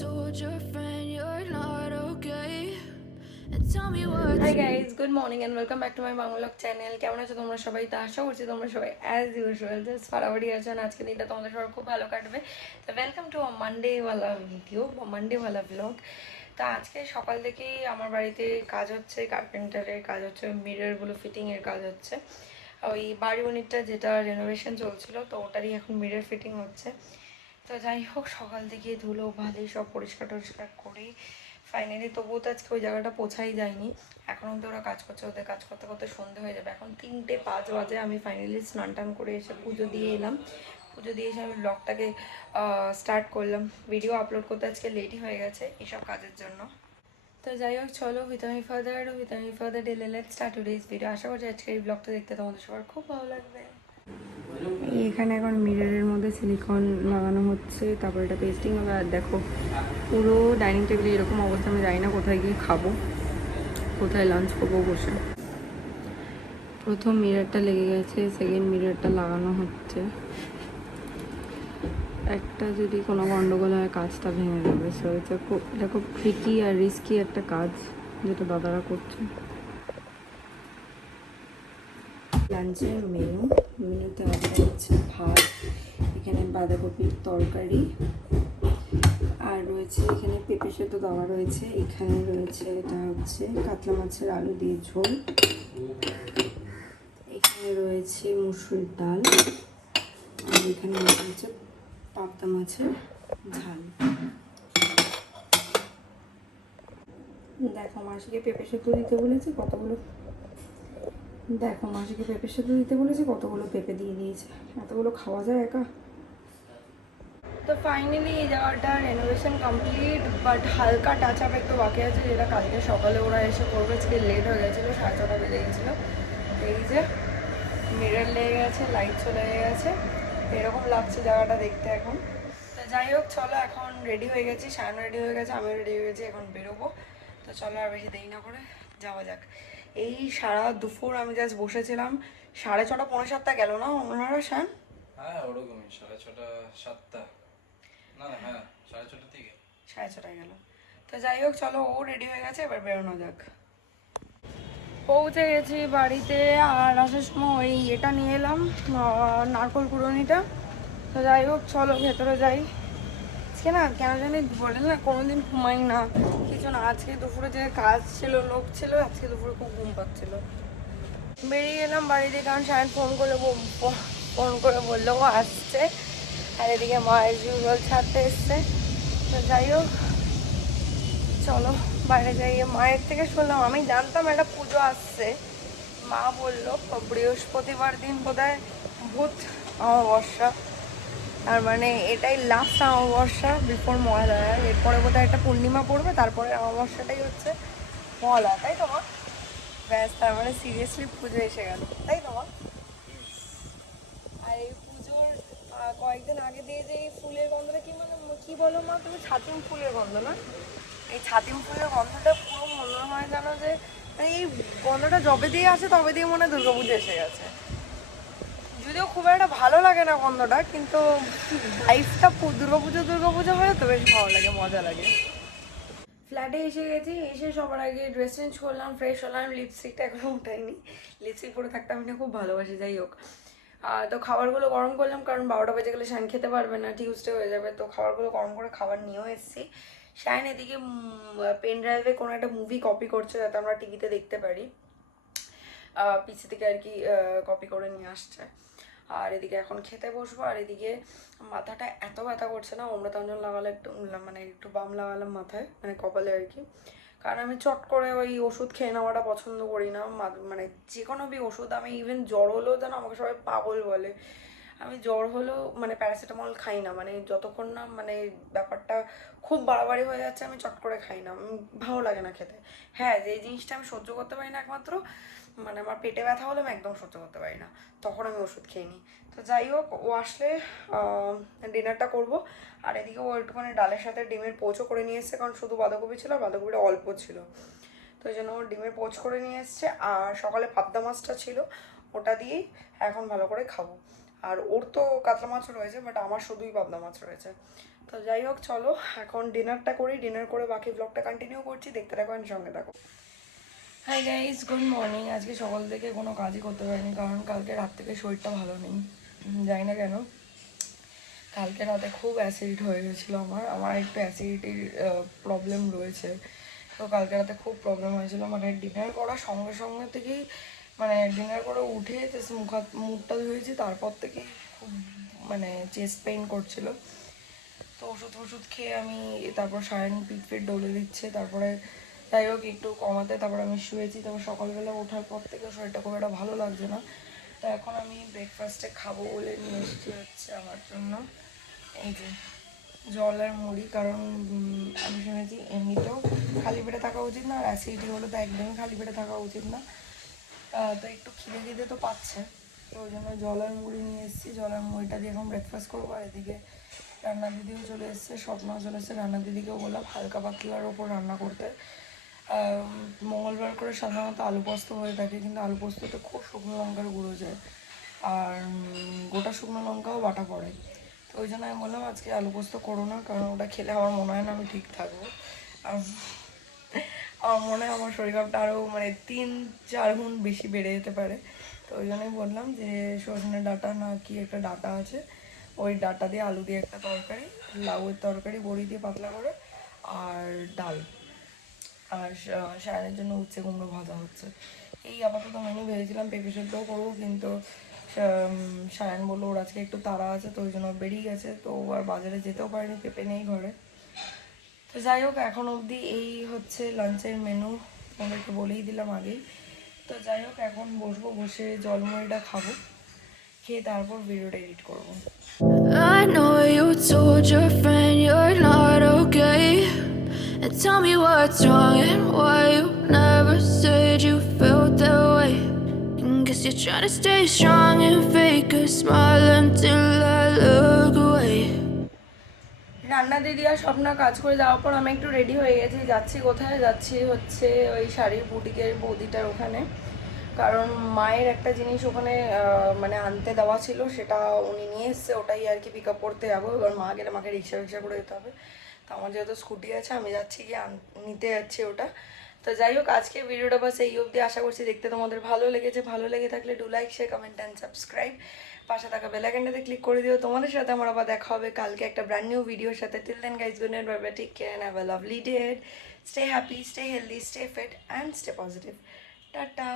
told your friend you're not okay and tell me what. Hi guys, good morning and welcome back to my বাংলাক channel. কেমন আছো তোমরা সবাই? তো আশা করছি তোমরা সবাই অ্যাজ ইউজুয়াল জাস্ট ফাটাফাটি আছো। আজকে দিনটা তোমাদের সবার খুব ভালো কাটবে। তো ওয়েলকাম টু মানডেওয়ালা ভিডিও, মানডেওয়ালা ব্লগ। তো আজকে সকাল থেকেই আমার বাড়িতে কাজ হচ্ছে, কার্পেন্টারের কাজ হচ্ছে, মিররগুলো ফিটিংয়ের কাজ হচ্ছে। ওই বাড়ি ইউনিটটা যেটা রেনোভেশন চলছিল, তো ওটারই এখন মিরর ফিটিং হচ্ছে। তো যাই হোক, সকাল থেকে ধুলো বালি সব পরিষ্কার টরিষ্কার করেই ফাইনালি, তবুও তো আজকে ওই জায়গাটা পোছাই যায়নি। এখন অব্দি ওরা কাজ করছে, ওদের কাজ করতে করতে সন্ধে হয়ে যাবে। এখন 3:05 বাজে। আমি ফাইনালি স্নান টান করে এসে পুজো দিয়ে এলাম। পুজো দিয়ে এসে আমি ব্লগটাকে স্টার্ট করলাম। ভিডিও আপলোড করতে আজকে লেটই হয়ে গেছে এসব কাজের জন্য। তো যাই হোক, চলো with further delay let's start today's video. আশা করছি আজকে এই ব্লগটা দেখতে তোমাদের সবার খুব ভালো লাগবে। এখানে এখন মিররের মধ্যে সিলিকন লাগানো হচ্ছে, তারপর এটা পেস্টিং হবে। আর দেখো, পুরো ডাইনিং টেবিলে এরকম অবস্থা। আমি জানি না কোথায় গিয়ে খাবো, কোথায় লাঞ্চ করবো বসে। প্রথম মিররটা লেগে গেছে, সেকেন্ড মিররটা লাগানো হচ্ছে। একটা যদি কোনো গন্ডগোল হয় কাজটা ভেঙে যাবে। সো এটা খুব ট্রিকি আর রিস্কি একটা কাজ যেটা দাদারা করছে। লাঞ্চের মেনুতে হচ্ছে ভাত, এখানে বাঁধাকপির তরকারি, আর রয়েছে এখানে পেঁপে সেদ্ধ দেওয়া রয়েছে। এখানে রয়েছে এটা হচ্ছে কাতলা মাছের আলু দিয়ে ঝোল, এখানে রয়েছে মুসুর ডাল, আর এখানে রয়েছে পাবদা মাছের ঝাল। দেখো, মাসিকে পেঁপে সেদ্ধ দিতে বলেছে কতগুলো, কতগুলো পেঁপে দিয়ে দিয়েছে। এতগুলো খাওয়া যায় একা? তো ফাইনালি এই জায়গাটা রেনোভেশন কমপ্লিট, বাট হালকা টাচ আপ একটু বাকি আছে, যেটা কালকে সকালে ওরা এসে করবে। আজকে লেট হয়ে গেছিলো, 6:30 বেজে গেছিলো। এই যে মিরর লেগে গেছে, লাইট চলে গেছে, এরকম লাগছে জায়গাটা দেখতে এখন। তো যাই হোক, চলো এখন রেডি হয়ে গেছি, সায়ন রেডি হয়ে গেছে, আমিও রেডি হয়ে গেছি, এখন বেরোবো। তো চলো আর বেশি দেরি না করে যাওয়া যাক। এই সারা দুপুর আমি জাস্ট বসেছিলাম। 6:30 6:45 গেল না ওনারা শান? হ্যাঁ, ওরকমই 6:30 7টা, না না, হ্যাঁ 6:30 থেকে 6:30 গেল। তো যাই হোক, চলো ও রেডি হয়ে গেছে, এবার বেরোনো যাক। পৌঁছে গেছি বাড়িতে। আর আসার সময় ওই এটা নিয়ে এলাম, নারকোল কুড়োনিটা। তো যাই হোক, চলো ভেতরে যাই। আজকে না কেন জানি বলে না কোনোদিন ঘুমাই না কিছু না। আজকে দুপুরে যে কাজ ছিল, লোক ছিল, আজকে দুপুরে খুব ঘুম পাচ্ছিল। বেরিয়ে গেলাম বাড়িতে, কারণ সায়ন ফোন করে বললো ও আসছে। আর এদিকে মা ইউজুয়াল ছাড়তে এসছে। তো যাই হোক, চলো বাইরে যাই। মায়ের থেকে শুনলাম, আমি জানতাম একটা পুজো আসছে, মা বললো বৃহস্পতিবার দিন বোধহয় ভূত অমাবস্যা। তার মানে এটাই লাস্ট অমাবস্যা বিফোর মহালয়া। এরপরে বোধহয় একটা পূর্ণিমা পড়বে, তারপরে অমাবস্যাটাই হচ্ছে মহালয়া, তাই তো মা? ব্যাস, তার মানে সিরিয়াসলি পুজো এসে গেল, তাই তো মা? আর এই পুজোর কয়েকদিন আগে দিয়ে যে এই ফুলের গন্ধটা কি মানে কি বলো মা তুমি? ছাতিম ফুলের গন্ধ না? এই ছাতিম ফুলের গন্ধটা পুরো মনে হয় জানো যে মানে এই গন্ধটা যবে দিয়ে আসে তবে দিয়ে মনে হয় দুর্গাপুজো এসে গেছে। যদিও খুব একটা ভালো লাগে না গন্ধটা, কিন্তু লাইফটা দুর্গাপুজো হয় তো বেশ ভালো লাগে, মজা লাগে। ফ্ল্যাটে এসে গেছি, এসে সবার আগে ড্রেস চেঞ্জ করলাম, ফ্রেশ হলাম। লিপস্টিকটা এখনো উঠাইনি, লিপস্টিক পরে থাকতে আমি না খুব ভালোবাসি। যাই হোক, তো খাবারগুলো গরম করলাম, কারণ 12টা বেজে গেলে শাইন খেতে পারবে না, টিউসডে হয়ে যাবে। তো খাবারগুলো গরম করে খাবার নিয়েও এসেছি। শাইন এদিকে পেন ড্রাইভে কোনো একটা মুভি কপি করছে, যাতে আমরা টিভিতে দেখতে পারি। পিসি থেকে আর কি কপি করে নিয়ে আসছে। আর এদিকে এখন খেতে বসবো। আর এদিকে মাথাটা এত ব্যথা করছে না, অমৃতাঞ্জন লাগালে একটু বাম লাগালাম মাথায়, মানে কপালে আর কি। কারণ আমি চট করে ওই ওষুধ খেয়ে নেওয়াটা পছন্দ করি না। মানে যে কোনো ওষুধ, আমি ইভেন জ্বর হলেও যেন আমাকে সবাই পাগল বলে। আমি জ্বর হলেও মানে প্যারাসিটামল খাই না, মানে যতক্ষণ না মানে ব্যাপারটা খুব বাড়াবাড়ি হয়ে যাচ্ছে আমি চট করে খাই না, ভালো লাগে না খেতে। হ্যাঁ, যে জিনিসটা আমি সহ্য করতে পারি না একমাত্র, মানে আমার পেটে ব্যথা হলে আমি একদম সহ্য করতে পারি না, তখন আমি ওষুধ খেয়ে নিই। তো যাই হোক, ও আসলে ডিনারটা করব। আর এদিকে ও একটুখানি ডালের সাথে ডিমের পোচও করে নিয়ে এসছে, কারণ শুধু বাঁধাকপি ছিল আর বাঁধাকপিটা অল্প ছিল। তো এই জন্য ও ডিমের পোচ করে নিয়ে এসছে। আর সকালে পাবদা মাছটা ছিল, ওটা দিয়েই এখন ভালো করে খাবো। আর ওর তো কাতলা মাছ রয়েছে, বাট আমার শুধুই পাবদা মাছ রয়েছে। তো যাই হোক চলো এখন ডিনারটা করি, ডিনার করে বাকি ব্লগটা কন্টিনিউ করছি, দেখতে থাকো আর সঙ্গে থাকো। Hi guys, good morning. আজকে সকাল থেকে কোনো কাজই করতে পারিনি কারণ কালকে রাত থেকে শরীরটা ভালো নেই, জানি না কেন। কালকে রাতে খুব অ্যাসিড হয়ে গেছিলো আমার একটু অ্যাসিডিটির প্রবলেম রয়েছে। তো কালকে রাতে খুব প্রবলেম হয়েছিল, মানে ডিনার করার সঙ্গে সঙ্গে থেকেই, মানে ডিনার করে উঠে জাস্ট মুখটা ধুয়েছি, তারপর থেকেই খুব মানে চেস্ট পেইন করছিল। তো ওষুধ খেয়ে আমি তারপর সারাদিন পিঠ ফিট ডলে দিচ্ছে, তারপরে যাই হোক একটু কমাতে তারপর আমি শুয়েছি। তারপর সকালবেলা ওঠার পর থেকে শরীরটা খুব একটা ভালো লাগছে না। তো এখন আমি ব্রেকফাস্টে খাবো বলে নিয়ে এসেছি হচ্ছে আমার জন্য এই যে জল আর মুড়ি, কারণ আমি শুনেছি এমনিতেও খালি পেটে থাকা উচিত না, আর অ্যাসিডিটি হলে তো একদমই খালি পেটে থাকা উচিত না। তো একটু খিদে তো পাচ্ছে, তো ওই জন্য জল আর মুড়ি নিয়ে এসেছি। জল আর মুড়িটা দিয়ে এখন ব্রেকফাস্ট করবো। আর এদিকে রান্না দিদিও চলে এসছে, স্বপ্নও চলে এসছে। রান্না দিদিকেও বললাম হালকা পাতলার ওপর রান্না করতে। মঙ্গলবার করে সাধারণত আলু পোস্ত হয়ে থাকে, কিন্তু আলু পোস্ততে খুব শুকনো লঙ্কার গুঁড়ো যায়, আর গোটা শুকনো লঙ্কাও বাটা পড়ে। তো ওই জন্য আমি বললাম আজকে আলু পোস্ত করো না, কারণ ওটা খেলে আমার মনে হয় না আমি ঠিক থাকবো। আর আমার মনে হয় আমার শরীর খারাপটা আরও মানে 3-4 গুণ বেশি বেড়ে যেতে পারে। তো ওই জন্যই বললাম যে সজনে ডাঁটা না কি একটা ডাঁটা আছে, ওই ডাঁটা দিয়ে আলু দিয়ে একটা তরকারি, লাউয়ের তরকারি বড়ি দিয়ে পাতলা করে, আর ডাল, আর সায়নের জন্য উচ্ছে কুমড়ো ভাজা হচ্ছে। এই আপাতত মেনু ভেবেছিলাম পেঁপে সেদ্ধও করবো, কিন্তু সায়ন বললো ওর আজকে একটু তাড়া আছে, তো ওই জন্য বেরিয়ে গেছে। তো ও আর বাজারে যেতেও পারেনি, পেঁপে নেই ঘরে। তো যাই হোক এখন অবধি এই হচ্ছে লাঞ্চের মেনু, তোমাদেরকে বলেই দিলাম আগেই। তো যাই হোক এখন বসবো, বসে জলমুড়িটা খাবো, খেয়ে তারপর ভিডিওটা এডিট করবো। I know you told your friend you're not okay. And tell me what's wrong and why you never said you felt that way. And guess you're trying to stay strong and fake a smile until I look away. রান্না দিদি আর স্বপ্না কাজ করে যাওয়ার পর আমি একটু ready হয়ে গেছি। যাচ্ছি কোথায় যাচ্ছি হচ্ছে ওই শাড়ির বুটিকের বৌদিটার ওখানে, কারণ মায়ের একটা জিনিস ওখানে মানে আনতে দেওয়া ছিল, সেটা উনি নিয়ে এসছে, ওটাই আর কি পিক আপ করতে যাবো। এবার মা গেলে মাকে রিক্সা করে যেতে হবে, তো আমার যেহেতু স্কুটি আছে আমি যাচ্ছি গিয়ে নিতে যাচ্ছি ওটা। তো যাই হোক আজকে ভিডিওটা বাস এই অবধি, আশা করছি দেখতে তোমাদের ভালো লেগেছে। ভালো লেগে থাকলে do like, share, comment and subscribe. পাশে থাকা বেল আইকনটাতে ক্লিক করে দিও। তোমাদের সাথে আমার আবার দেখা হবে কালকে একটা ব্র্যান্ড নিউ ভিডিওর সাথে। Till then guys, good night, bye bye, take care and have a lovely day. Stay happy, stay healthy, stay fit and stay positive. Tata.